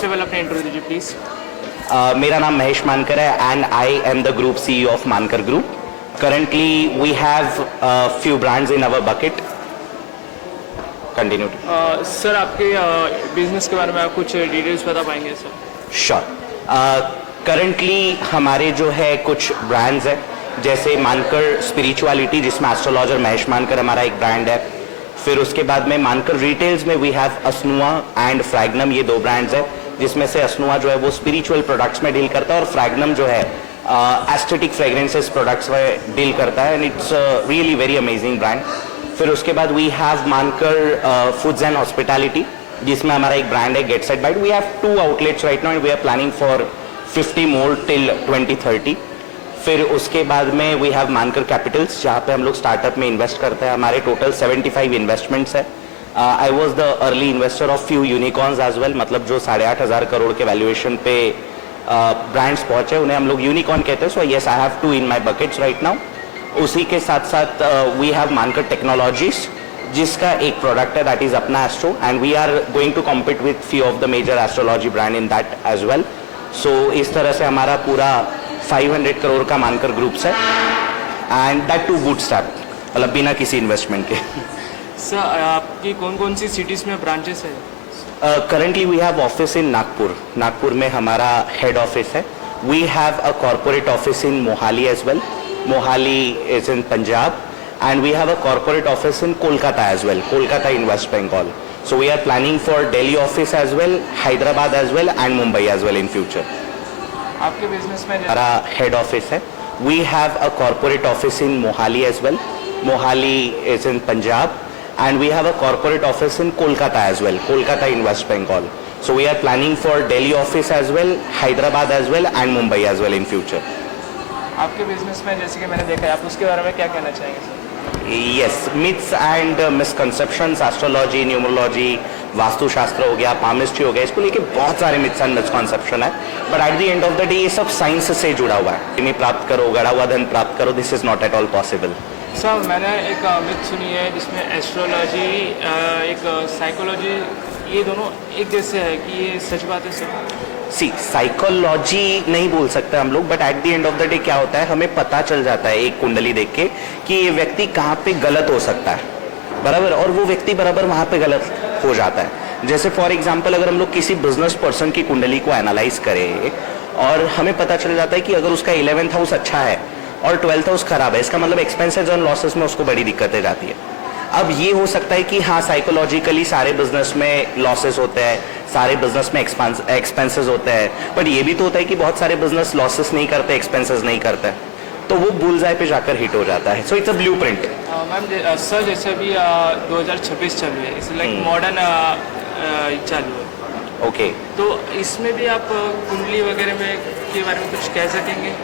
सबसे पहले अपने इंट्रो दीजिए प्लीज़। मेरा नाम महेश मानकर है and I am the group CEO of मानकर group. Currently we have a few brands in our bucket. Continue. Sir आपके बिजनेस के बारे में आप कुछ डिटेल्स बता पाएंगे सर? Sure. Currently हमारे जो है कुछ ब्रांड्स है, जैसे मानकर स्पिरिचुअलिटी जिसमें एस्ट्रोलॉजर महेश मानकर हमारा एक ब्रांड है। फिर उसके बाद में मानकर रिटेल्स में वी हैव असनुआ एंड फ्रैगनम, ये दो ब्रांड्स है जिसमें से असनुआ जो है वो स्पिरिचुअल प्रोडक्ट्स में डील करता है और फ्रैगनम जो है एस्थेटिक फ्रेग्रेंसेस प्रोडक्ट्स में डील करता है and it's really very amazing brand. फिर उसके बाद we have Mankar foods and hospitality जिसमें हमारा एक ब्रांड है get set bite. We have 2 outlets right now and we are planning for 50 more till 2030। फिर उसके बाद में वी हैव मानकर कैपिटल्स जहाँ पे हम लोग स्टार्टअप में इन्वेस्ट करते हैं। हमारे टोटल 75 इन्वेस्टमेंट्स है। I was the early investor of few unicorns as well, मतलब जो 8,500 करोड़ के वैल्यूएशन पे ब्रांड्स पहुंचे उन्हें हम लोग यूनिकॉर्न कहते हैं। So yes I have 2 in my buckets right now. उसी के साथ साथ वी हैव मानकर टेक्नोलॉजीज जिसका एक प्रोडक्ट है दैट इज अपना astro and we are going to compete with few of the major astrology brand in that as well. So इस तरह से हमारा पूरा 500 करोड़ का मानकर ग्रुप्स है एंड दैट टू बूटस्ट्रैप, मतलब बिना किसी इन्वेस्टमेंट के। सर आपकी कौन कौन सी सिटीज़ में ब्रांचेस है? Currently we have office in Nagpur. Nagpur में हमारा हेड ऑफिस है। We have a corporate office in Mohali as well. Mohali is in Punjab and we have a corporate office in Kolkata as well. Kolkata in West Bengal. So we are planning for Delhi office as well, Hyderabad as well and Mumbai as well in future. आपके business में हमारा head office है। We have a corporate office in Mohali as well. Mohali is in Punjab and we have a corporate office in Kolkata as well, Kolkata in West Bengal. So we are planning for Delhi office as well, Hyderabad as well and Mumbai as well in future. आपके business में जैसे कि मैंने देखा है, आप उसके बारे में क्या कहना चाहेंगे sir? Yes, myths and misconceptions, astrology, numerology, vastu shastra हो गया, पामिस्ट्री हो गया, इसको लेके बहुत सारे मिथ्स एंड मिसकॉन्सेप्शन है। But at the end of the day ये सब साइंस से जुड़ा हुआ है। इन्हें प्राप्त करो, गड़ा हुआ धन प्राप्त करो, this is not at all possible. Sir मैंने एक मिथ सुनी है जिसमें एस्ट्रोलॉजी एक साइकोलॉजी ये दोनों एक जैसे है, कि ये सच बात है सर? सी साइकोलॉजी नहीं बोल सकते हम लोग, but at the end of the day क्या होता है, हमें पता चल जाता है एक कुंडली देख के कि ये व्यक्ति कहाँ पे गलत हो सकता है, बराबर, और वो व्यक्ति बराबर वहाँ पे गलत हो जाता है। जैसे फॉर एग्जांपल अगर हम लोग किसी बिजनेस पर्सन की कुंडली को एनालाइज करें और हमें पता चल जाता है कि अगर उसका 11th हाउस अच्छा है और 12th हाउस खराब है, इसका मतलब एक्सपेंसेस और लॉसेस में उसको बड़ी दिक्कतें जाती है। अब ये हो सकता है कि हाँ साइकोलॉजिकली सारे बिजनेस में लॉसेस होते हैं, सारे बिजनेस में एक्सपेंसेस होते हैं, बट ये भी तो होता है कि बहुत सारे बिजनेस लॉसेस नहीं करते, एक्सपेंसेस नहीं करते, तो वो बुलजाई पे जाकर हिट हो जाता है। So it's a blueprint. Ma'am sir जैसे अभी 2026 चल रही है, इट्स लाइक मॉडर्न चालू है। ओके, तो इसमें भी आप कुंडली वगैरह में के बारे में कुछ कह सकेंगे?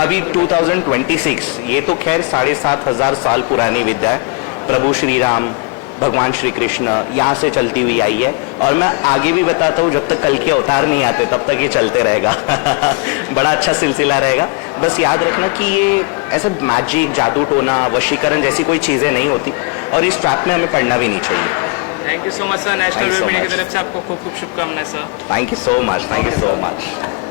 अभी 2026 ये तो खैर 7,500 साल पुरानी विद्या है। प्रभु श्री राम, भगवान श्री कृष्ण यहाँ से चलती हुई आई है और मैं आगे भी बताता हूँ जब तक कल के अवतार नहीं आते तब तक ये चलते रहेगा। बड़ा अच्छा सिलसिला रहेगा। बस याद रखना कि ये ऐसे मैजिक, जादू टोना, वशीकरण जैसी कोई चीज़ें नहीं होती और इस ट्रैप में हमें पढ़ना भी नहीं चाहिए। Thank you so much sir. National web media की तरफ से आपको खूब खूब शुभकामनाएं sir. Thank you so much, thank you so much.